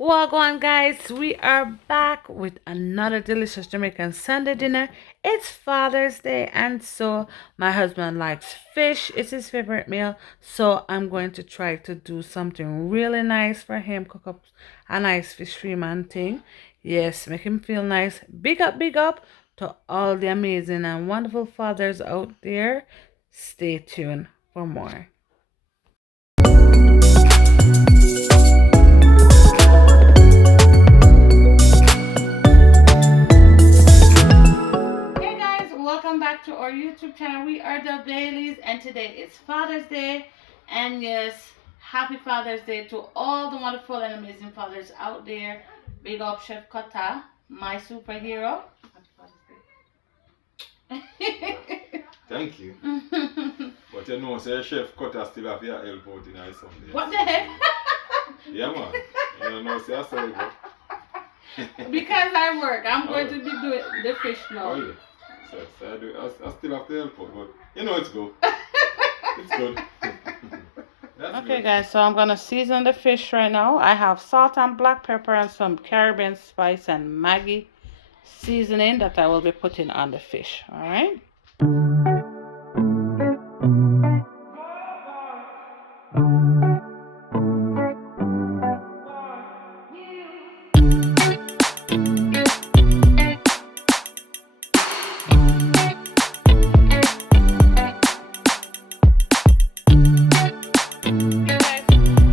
Wagwan guys, we are back with another delicious Jamaican Sunday dinner. It's Father's Day and so my husband likes fish. It's his favorite meal. So I'm going to try to do something really nice for him. Cook up a nice fish freeman thing. Yes, make him feel nice. Big up to all the amazing and wonderful fathers out there. Stay tuned for more. Hey guys, welcome back to our YouTube channel. We are the Baileys and today is Father's Day. And yes, happy Father's Day to all the wonderful and amazing fathers out there. Big up Chef Kata, my superhero. Thank you. But you know, say Chef Cutter still have your help out in our Sunday. What the heck? Yeah, man. You don't know, say I say go. Because I work, I'm going to be doing the fish now. Oh, yeah. So I still have to help out, but you know it's good. It's good. That's Okay good. guys, so I'm gonna season the fish right now. I have salt and black pepper and some Caribbean spice and Maggi seasoning that I will be putting on the fish. All right.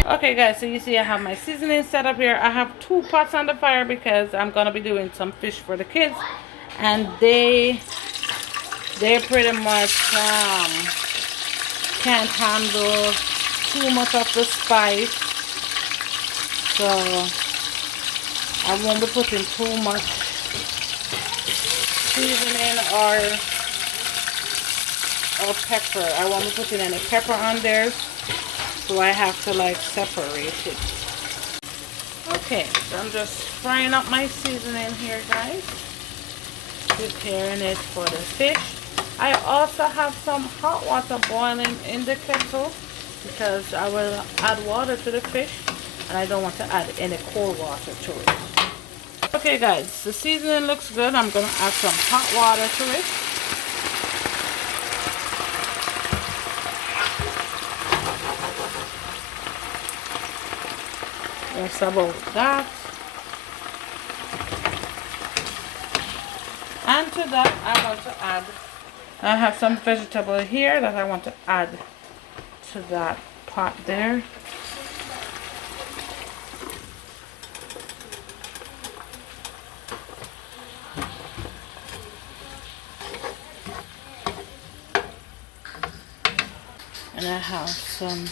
Okay guys, so you see I have my seasoning set up here. I have 2 pots on the fire because I'm gonna be doing some fish for the kids, and they pretty much can't handle too much of the spice, so I won't be putting too much seasoning or pepper. I won't be putting any pepper on there, so I have to like separate it. Okay, so I'm just frying up my seasoning here guys, preparing it for the fish. I also have some hot water boiling in the kettle because I will add water to the fish and I don't want to add any cold water to it. Okay guys, the seasoning looks good. I'm going to add some hot water to it. That's about that. And to that I have some vegetable here that I want to add to that pot there. And I have some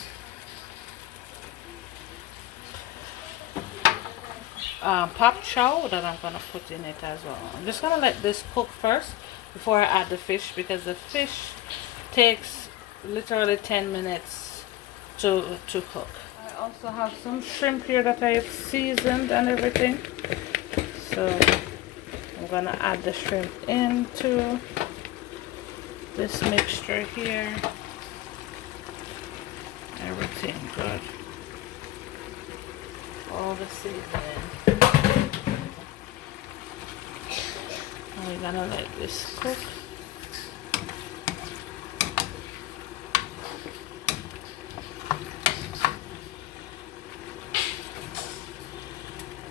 pop chow that I'm gonna put in it as well. I'm just gonna let this cook first before I add the fish because the fish takes literally 10 minutes to cook. I also have some shrimp here that I've seasoned and everything, so I'm gonna add the shrimp into this mixture here. Everything good. All the seasoning. And we're gonna let this cook.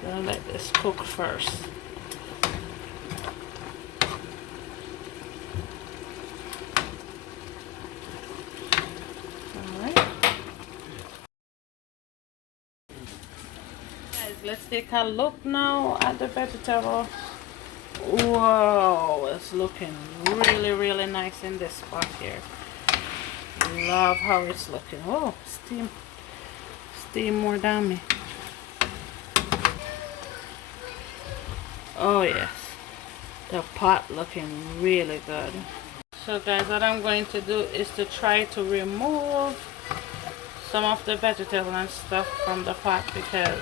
Gonna let this cook first. Alright. Guys, let's take a look now at the vegetable. Whoa, it's looking really nice in this spot here. Love how it's looking. Oh, steam more down me. Oh yes, the pot looking really good. So guys, what I'm going to do is to try to remove some of the vegetable and stuff from the pot because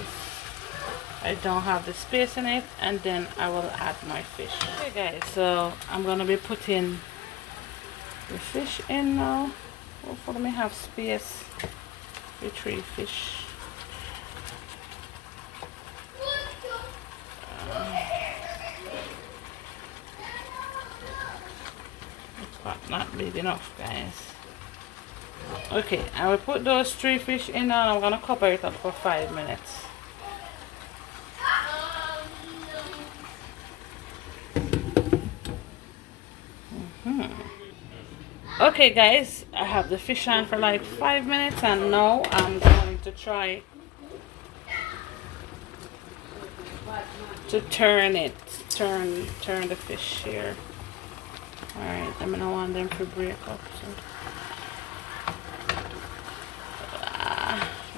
I don't have the space in it, and then I will add my fish. Okay guys, so I'm gonna be putting the fish in now. Hopefully I have space. Retrieve fish. not big enough, guys. Okay, I will put those 3 fish in and I'm gonna cover it up for 5 minutes. Okay guys, I have the fish on for like 5 minutes and now I'm going to try to turn the fish here. Alright, I don't want them to break up. So.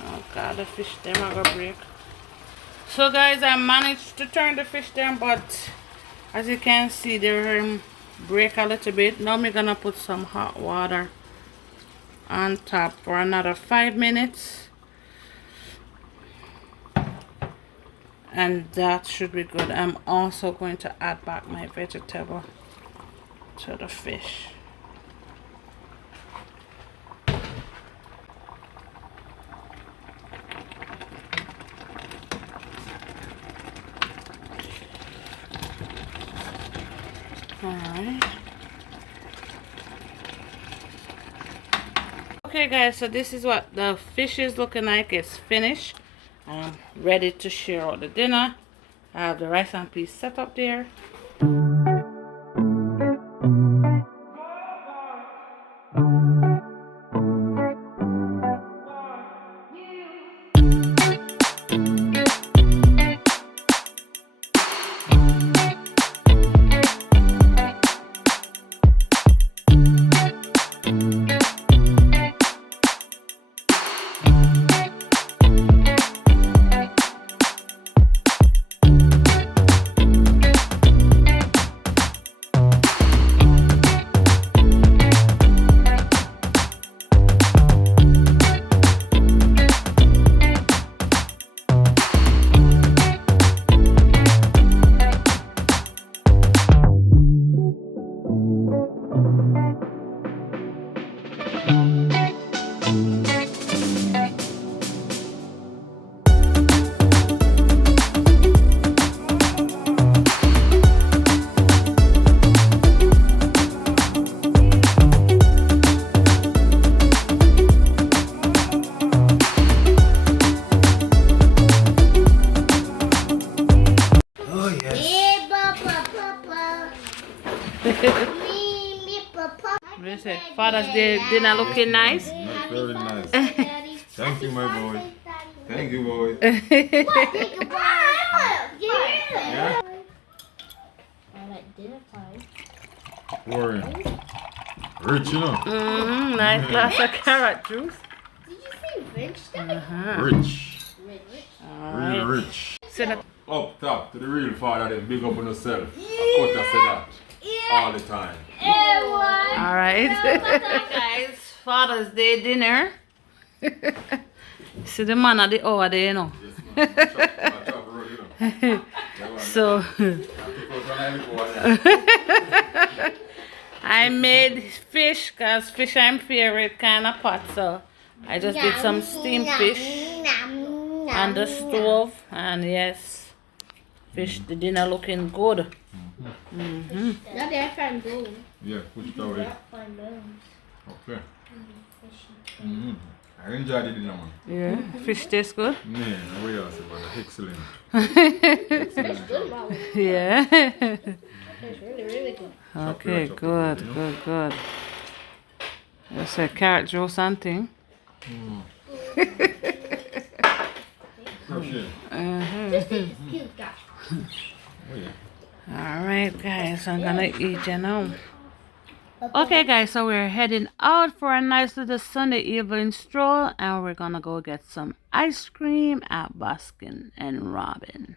Oh god, the fish them are gonna break. So guys, I managed to turn the fish down, but as you can see, they break a little bit. Now I'm gonna put some hot water on top for another 5 minutes. And that should be good. I'm also going to add back my vegetable to the fish. Alright. Okay guys, so this is what the fish is looking like. It's finished. I'm ready to share out the dinner. I have the rice and peas set up there. Father's Day dinner looking nice. Very nice. Thank you, my boy. Thank you, boy. Yeah? Warren. Rich, you know. Nice glass of carrot juice. Did you say rich? Rich. Alright. Real rich. So that Up top to the real father, then big up on yourself. I could have said that all the time. Alright. Guys, Father's Day dinner. See the man at the hour there, you know. So I made fish because fish I'm favorite kind of pot, so I just did some steamed fish on the stove, and yes, fish the dinner looking good. Yeah, push it away. Okay. I enjoyed the dinner, man. Yeah, fish tastes good. Man, we are excellent. Yeah. It's really, really good. Okay, good. That's a carrot juice and thing. Appreciate it. Cute guy. Oh, yeah. Alright guys, I'm gonna eat you now. Okay guys, so we're heading out for a nice little Sunday evening stroll, and we're gonna go get some ice cream at Baskin and Robin.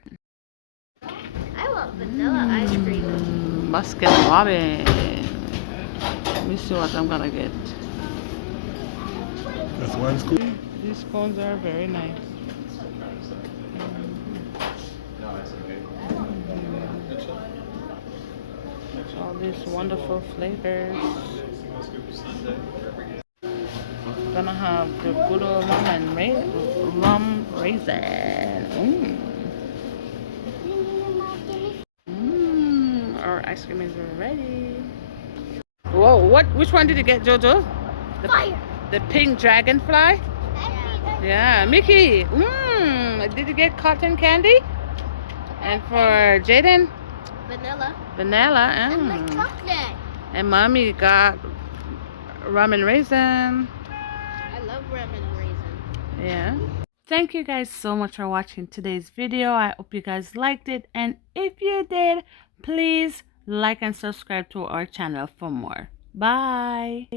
I want vanilla ice cream. Baskin and Robin. Let me see what I'm gonna get. That's one scoop. These cones are very nice. All these wonderful flavors. Gonna have the good old rum raisin. Our ice cream is ready. Whoa. Which one did you get, Jojo? Fire. The pink dragonfly? Yeah, Mickey. Did you get cotton candy? And for Jaden? Vanilla. Vanilla. And the chocolate. And mommy got rum and raisin. I love rum and raisin. Yeah. Thank you guys so much for watching today's video. I hope you guys liked it. And if you did, please like and subscribe to our channel for more. Bye.